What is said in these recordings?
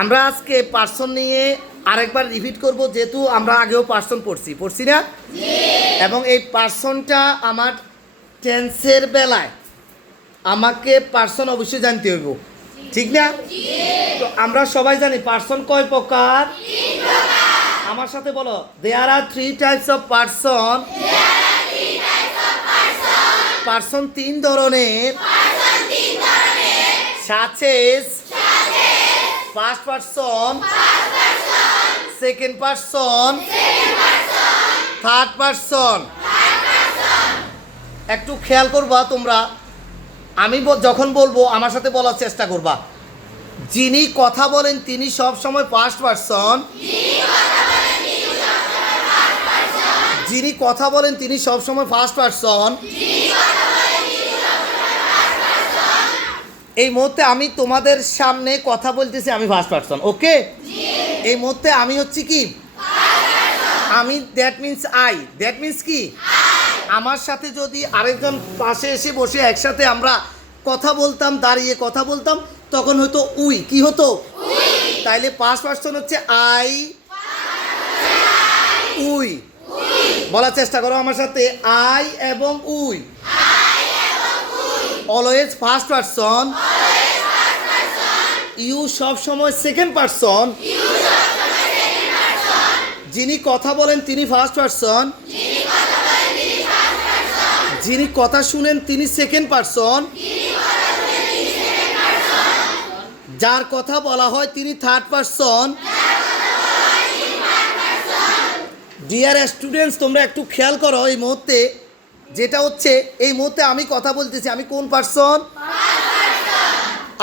আমরা আজকে পার্সন নিয়ে আরেকবার রিপিট করব, যেহেতু আমরা আগেও পার্সন পড়ছি না। এবং এই পার্সনটা আমার টেন্সের বেলায় আমাকে পার্সন অবশ্যই জানতে হইব, ঠিক না? তো আমরা সবাই জানি পার্সন কয় প্রকার। আমার সাথে বলো, দেয়ার আর 3 টাইপস অফ পার্সন। পার্সন 3 ধরনের। Such as first person, second person, third person. একটু খেয়াল করবা তোমরা, আমি যখন বলবো আমার সাথে বলার চেষ্টা করবা। যিনি কথা বলেন তিনি সব সময় ফার্স্ট পার্সন। যিনি কথা বলেন তিনি সব সময় ফার্স্ট পার্সন। এই মুহূর্তে আমি তোমাদের সামনে কথা বলতেছি, আমি ফার্স্ট পার্সন। ওকে, এই মুহূর্তে আমি হচ্ছি কি? আমি, that means I. That means কি? আমার সাথে যদি আরেকজন পাশে এসে বসে একসাথে আমরা কথা বলতাম, দাঁড়িয়ে কথা বলতাম, তখন হয়তো উই। কি হতো? তাইলে ফার্স্ট পার্সন হচ্ছে আই, উই। বলার চেষ্টা করো আমার সাথে, আই এবং we. Always first person. You সব সময় সেকেন্ড পার্সন। যিনি কথা বলেন তিনি ফার্স্ট পার্সন। যিনি কথা শুনেন তিনি সেকেন্ড পার্সন। যার কথা বলা হয় তিনি থার্ড পার্সন। ডিয়ার স্টুডেন্টস, তোমরা একটু খেয়াল করো এই মুহূর্তে যেটা হচ্ছে, এই মুহূর্তে আমি কথা বলতেছি, আমি কোন পার্সন?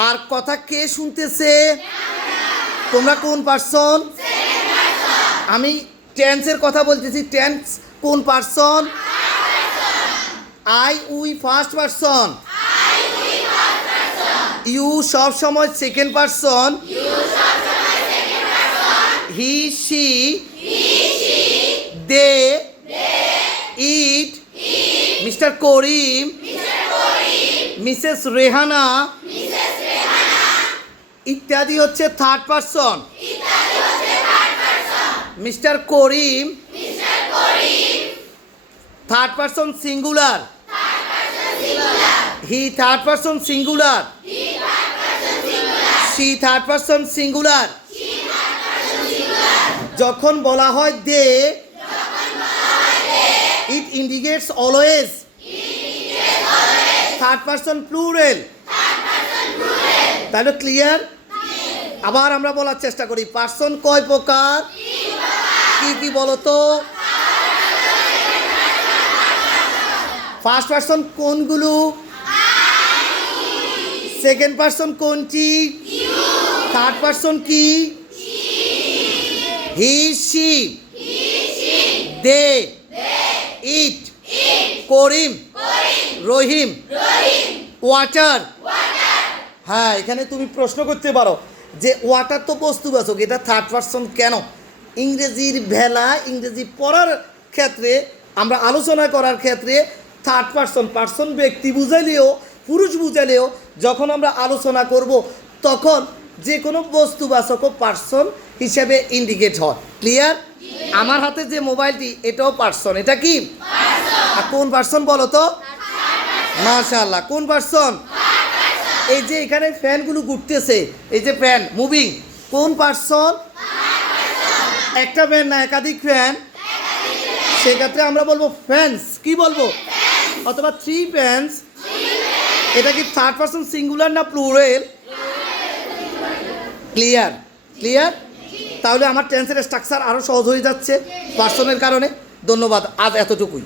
আর কথা কে শুনতেছে? তোমরা কোন পার্সন? আমি টেন্সের কথা বলতেছি, টেন্স কোন person? I, we first person. You সব সময় second person. He, she, they, it, mister Karim, missus Rehana ইত্যাদি হচ্ছে third person. Mister Karim third person singular. He third person singular. She third person singular. যখন বলা হয় they, it indicates always third person plural. তাহলে clear? আবার আমরা বলার চেষ্টা করি, পার্সন কয় প্রকার, কি কি বলো তো? ফার্স্ট পার্সন কোনগুলো? সেকেন্ড পার্সন কোনটি? থার্ড পার্সন কি? He, she, they, it, Karim, Rahim, water. হ্যাঁ, এখানে তুমি প্রশ্ন করতে পারো যে ওয়াটার তো বস্তুবাচক, এটা থার্ড পার্সন কেন? ইংরেজির ভেলা, ইংরেজি পড়ার ক্ষেত্রে, আমরা আলোচনা করার ক্ষেত্রে থার্ড পার্সন, পার্সন ব্যক্তি বুঝাইলেও, পুরুষ বুঝাইলেও যখন আমরা আলোচনা করব তখন যে কোনো বস্তুবাচক পার্সন হিসেবে ইন্ডিকেট হয়। ক্লিয়ার? আমার হাতে যে মোবাইলটি এটাও পার্সন। এটা কি? আর কোন পার্সন বলো তো? মাশাআল্লাহ, কোন পার্সন? এই যে এখানে ফ্যানগুলো ঘুরতেছে, এই যে ফ্যান মুভিং, কোন পার্সন? একটা ফ্যান না, একাধিক ফ্যান। সেক্ষেত্রে আমরা বলবো ফ্যান্স। কি বলবো? অথবা 3 ফ্যান্স। এটা কি থার্ড পার্সন সিঙ্গুলার না প্লুরাল? ক্লিয়ার? ক্লিয়ার? তাহলে আমার টেন্সের স্ট্রাকচার আরও সহজ হয়ে যাচ্ছে পার্সনের কারণে। ধন্যবাদ, আজ এতটুকুই।